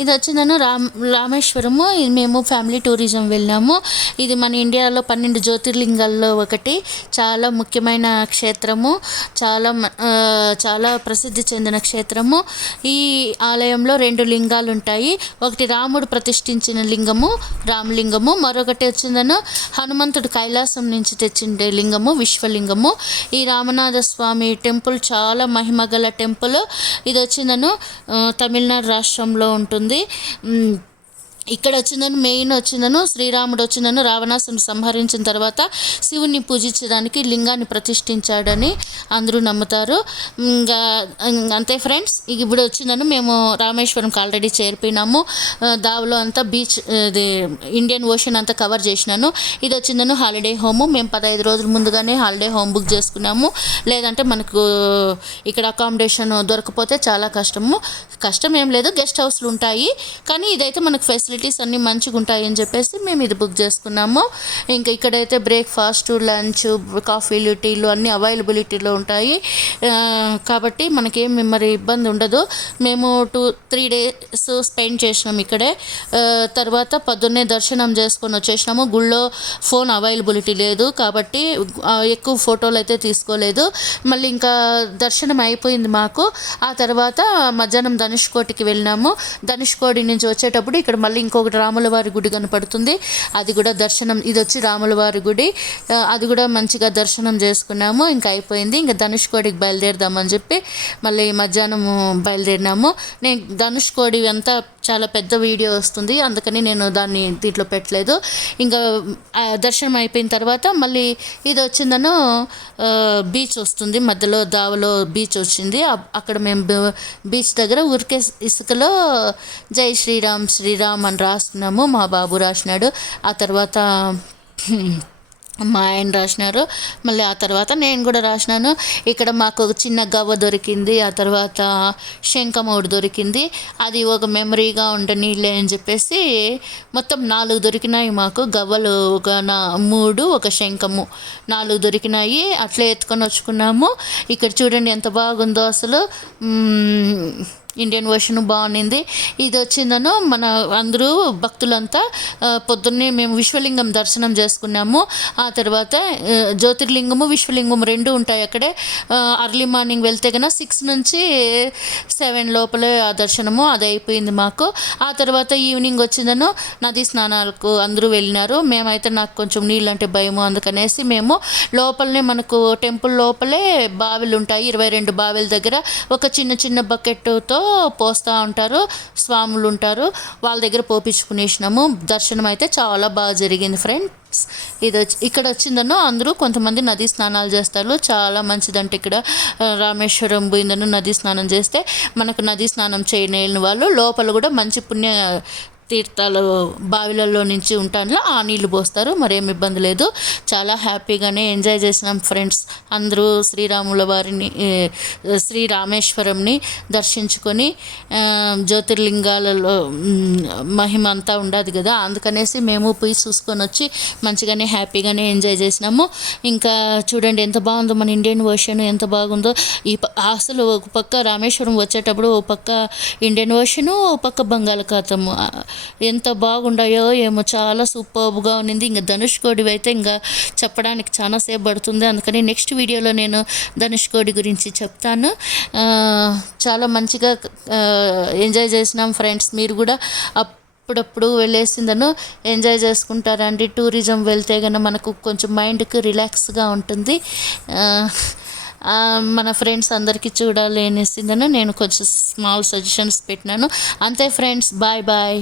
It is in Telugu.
ఇది వచ్చిందను రామేశ్వరము. ఇది మేము ఫ్యామిలీ టూరిజం వెళ్ళాము. ఇది మన ఇండియాలో 12 జ్యోతిర్లింగాల్లో ఒకటి. చాలా ముఖ్యమైన క్షేత్రము, చాలా ప్రసిద్ధి చెందిన క్షేత్రము. ఈ ఆలయంలో 2 లింగాలు ఉంటాయి. ఒకటి రాముడు ప్రతిష్ఠించిన లింగము, రామలింగము. మరొకటి వచ్చిందను హనుమంతుడు కైలాసం నుంచి తెచ్చిండే లింగము, విశ్వలింగము. ఈ రామనాథ స్వామి టెంపుల్ చాలా మహిమగల టెంపుల్. ఇది వచ్చిందను తమిళనాడు రాష్ట్రంలో ఉంటుంది. ఇక్కడ వచ్చిందని మెయిన్ వచ్చిందను శ్రీరాముడు వచ్చిందను రావణాసుని సంహరించిన తర్వాత శివుని పూజించడానికి లింగాన్ని ప్రతిష్ఠించాడని అందరూ నమ్ముతారు. ఇంకా అంతే ఫ్రెండ్స్. ఇప్పుడు వచ్చిందను మేము రామేశ్వరంకి ఆల్రెడీ చేరిపోయినాము. దావలో అంతా బీచ్, ఇది ఇండియన్ ఓషన్ అంతా కవర్ చేసినాను. ఇది వచ్చిందను హాలిడే హోము. మేము 15 రోజుల ముందుగానే హాలిడే హోమ్ బుక్ చేసుకున్నాము. లేదంటే మనకు ఇక్కడ అకామిడేషన్ దొరకపోతే చాలా కష్టం ఏం లేదు, గెస్ట్ హౌస్లు ఉంటాయి. కానీ ఇదైతే మనకు ఫెసిలిటీస్ అన్నీ మంచిగా ఉంటాయని చెప్పేసి మేము ఇది బుక్ చేసుకున్నాము. ఇంకా ఇక్కడైతే బ్రేక్ఫాస్ట్, లంచ్, కాఫీలు, టీలు అన్నీ అవైలబిలిటీలో ఉంటాయి. కాబట్టి మనకేం మరి ఇబ్బంది ఉండదు. మేము 2-3 డేస్ స్పెండ్ చేసినాము ఇక్కడే. తర్వాత పొద్దున్నే దర్శనం చేసుకొని వచ్చేసినాము. గుళ్ళో ఫోన్ అవైలబిలిటీ లేదు కాబట్టి ఎక్కువ ఫోటోలు అయితే తీసుకోలేదు. మళ్ళీ ఇంకా దర్శనం అయిపోయింది మాకు. ఆ తర్వాత మధ్యాహ్నం ధనుష్కోటికి వెళ్ళినాము. ధనుష్కోటి నుంచి వచ్చేటప్పుడు ఇక్కడ మళ్ళీ ఇంకొకటి రాములవారి గుడి కనపడుతుంది. అది కూడా దర్శనం, ఇది వచ్చి రాములవారి గుడి. అది కూడా మంచిగా దర్శనం చేసుకున్నాము. ఇంకా అయిపోయింది. ఇంకా ధనుష్కోడికి బయలుదేరదామని చెప్పి మళ్ళీ మధ్యాహ్నం బయలుదేరినాము. నేను ధనుష్కోడి అంతా చాలా పెద్ద వీడియో వస్తుంది, అందుకని నేను దాన్ని దీంట్లో పెట్టలేదు. ఇంకా దర్శనం అయిపోయిన తర్వాత మళ్ళీ ఇది వచ్చిందను బీచ్ వస్తుంది. మధ్యలో దావలో బీచ్ వచ్చింది. అక్కడ మేము బీచ్ దగ్గర ఊరికే ఇసుకలో జై శ్రీరామ్ శ్రీరామ్ అని రాస్తున్నాము. మా బాబు రాసినాడు, ఆ తర్వాత మా ఆయన రాసినారు, మళ్ళీ ఆ తర్వాత నేను కూడా రాసినాను. ఇక్కడ మాకు ఒక చిన్న గవ్వ దొరికింది, ఆ తర్వాత శంఖం ఒకటి దొరికింది. అది ఒక మెమరీగా ఉండనీలే అని చెప్పేసి మొత్తం 4 దొరికినాయి మాకు. గవ్వలు ఒక 3, ఒక శంఖము 4 దొరికినాయి. అట్లే ఎత్తుకొని వచ్చుకున్నాము. ఇక్కడ చూడండి ఎంత బాగుందో అసలు. ఇండియన్ ఓషన్ బాగుంది. ఇది వచ్చిందను మన అందరూ భక్తులంతా పొద్దున్నే మేము విశ్వలింగం దర్శనం చేసుకున్నాము. ఆ తర్వాత జ్యోతిర్లింగము, విశ్వలింగం 2 ఉంటాయి అక్కడే. అర్లీ మార్నింగ్ వెళ్తే కన్నా 6 నుంచి 7 లోపలే ఆ దర్శనము అది అయిపోయింది మాకు. ఆ తర్వాత ఈవినింగ్ వచ్చిందను నదీ స్నానాలకు అందరూ వెళ్ళినారు. మేమైతే నాకు కొంచెం నీళ్ళు అంటే భయము, అందుకనేసి మేము లోపలనే, మనకు టెంపుల్ లోపలే బావిలు ఉంటాయి. 22 బావిల దగ్గర ఒక చిన్న బకెట్తో పోస్తూ ఉంటారు, స్వాములు ఉంటారు, వాళ్ళ దగ్గర పోపించుకునేసినాము. దర్శనం అయితే చాలా బాగా జరిగింది ఫ్రెండ్స్. ఇక్కడ వచ్చిందనో అందరూ కొంతమంది నదీ స్నానాలు చేస్తారు. చాలా మంచిదంటే ఇక్కడ రామేశ్వరం పోయిందను నదీ స్నానం చేస్తే మనకు నదీ స్నానం చేయలేని వాళ్ళు లోపల కూడా మంచి పుణ్య తీర్థాలు బావిలలో నుంచి ఉంటాను, ఆ నీళ్లు పోస్తారు. మరేం ఇబ్బంది లేదు. చాలా హ్యాపీగానే ఎంజాయ్ చేసినాం ఫ్రెండ్స్. అందరూ శ్రీరాముల వారిని, శ్రీ రామేశ్వరంని దర్శించుకొని జ్యోతిర్లింగాలలో మహిమ అంతా ఉండదు కదా, అందుకనేసి మేము పోయి చూసుకొని వచ్చి మంచిగానే హ్యాపీగానే ఎంజాయ్ చేసినాము. ఇంకా చూడండి ఎంత బాగుందో మన ఇండియన్ ఓషన్, ఎంత బాగుందో. అసలు ఒక పక్క రామేశ్వరం వచ్చేటప్పుడు ఒక పక్క ఇండియన్ ఓషను, ఒక పక్క బంగాళాఖాతము, ఎంత బాగుండాయో ఏమో. చాలా సూపర్గా ఉన్నింది. ఇంకా ధనుష్కోడి అయితే ఇంకా చెప్పడానికి చాలా సేపు పడుతుంది, అందుకని నెక్స్ట్ వీడియోలో నేను ధనుష్కోడి గురించి చెప్తాను. చాలా మంచిగా ఎంజాయ్ చేసినాం ఫ్రెండ్స్. మీరు కూడా అప్పుడప్పుడు వెళ్ళేసిందను ఎంజాయ్ చేసుకుంటారండి. టూరిజం వెళ్తే కనుక మనకు కొంచెం మైండ్కి రిలాక్స్గా ఉంటుంది. మన ఫ్రెండ్స్ అందరికీ చూడాలి అనేసిందని నేను కొంచెం స్మాల్ సజెషన్స్ పెట్టినాను. అంతే ఫ్రెండ్స్, బాయ్ బాయ్.